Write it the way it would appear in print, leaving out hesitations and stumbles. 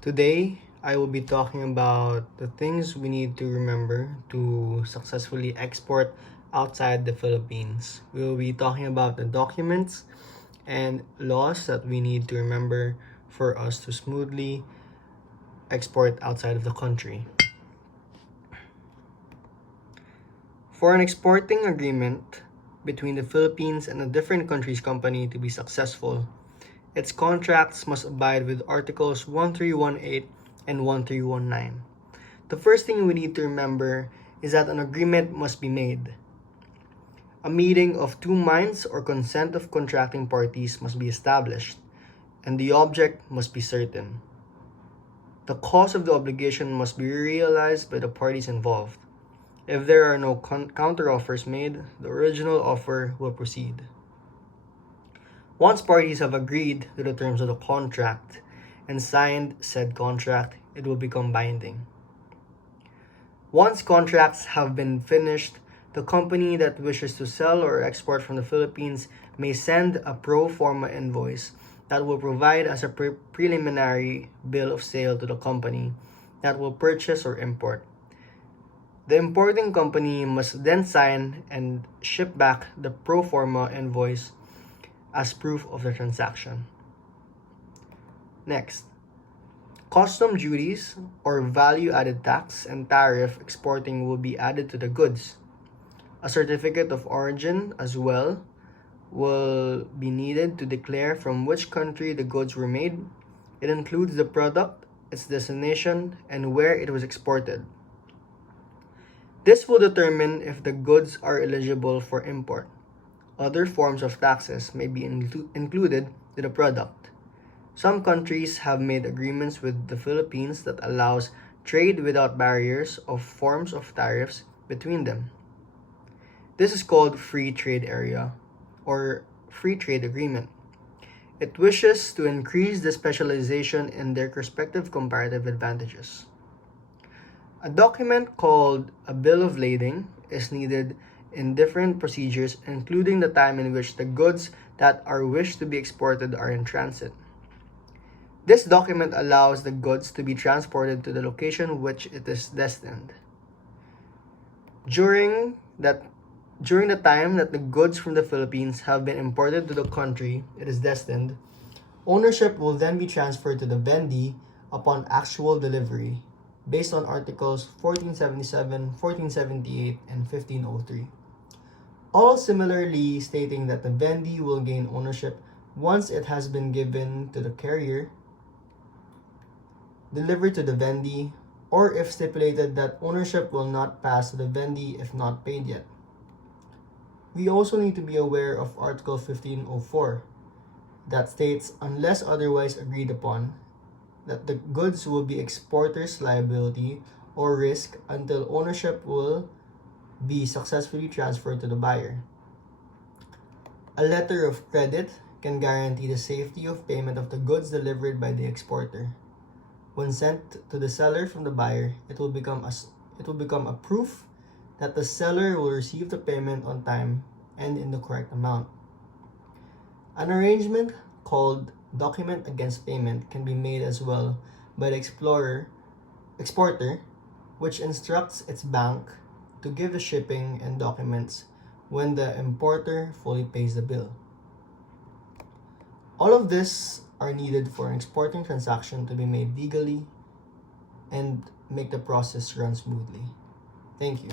Today, I will be talking about the things we need to remember to successfully export outside the Philippines. We will be talking about the documents and laws that we need to remember for us to smoothly export outside of the country. For an exporting agreement between the Philippines and a different country's company to be successful, its contracts must abide with Articles 1318 and 1319. The first thing we need to remember is that an agreement must be made. A meeting of two minds or consent of contracting parties must be established, and the object must be certain. The cause of the obligation must be realized by the parties involved. If there are no counteroffers made, the original offer will proceed. Once parties have agreed to the terms of the contract and signed said contract, it will become binding. Once contracts have been finished, the company that wishes to sell or export from the Philippines may send a pro forma invoice that will provide as a preliminary bill of sale to the company that will purchase or import. The importing company must then sign and ship back the pro forma invoice as proof of the transaction. Next, custom duties or value-added tax and tariff exporting will be added to the goods. A certificate of origin as well will be needed to declare from which country the goods were made. It includes the product, its destination, and where it was exported. This will determine if the goods are eligible for import. Other forms of taxes may be included to the product. Some countries have made agreements with the Philippines that allows trade without barriers of forms of tariffs between them. This is called Free Trade Area or Free Trade Agreement. It wishes to increase the specialization in their respective comparative advantages. A document called a bill of lading is needed in different procedures, including the time in which the goods that are wished to be exported are in transit. This document allows the goods to be transported to the location which it is destined. During the time that the goods from the Philippines have been imported to the country it is destined, ownership will then be transferred to the vendee upon actual delivery, based on Articles 1477, 1478, and 1503. All similarly stating that the vendee will gain ownership once it has been given to the carrier, delivered to the vendee, or if stipulated that ownership will not pass to the vendee if not paid yet. We also need to be aware of Article 1504 that states, unless otherwise agreed upon, that the goods will be exporter's liability or risk until ownership will be successfully transferred to the buyer. A letter of credit can guarantee the safety of payment of the goods delivered by the exporter. When sent to the seller from the buyer, it will become a proof that the seller will receive the payment on time and in the correct amount. An arrangement called document against payment can be made as well by the exporter, which instructs its bank to give the shipping and documents when the importer fully pays the bill. All of this are needed for an exporting transaction to be made legally and make the process run smoothly. Thank you.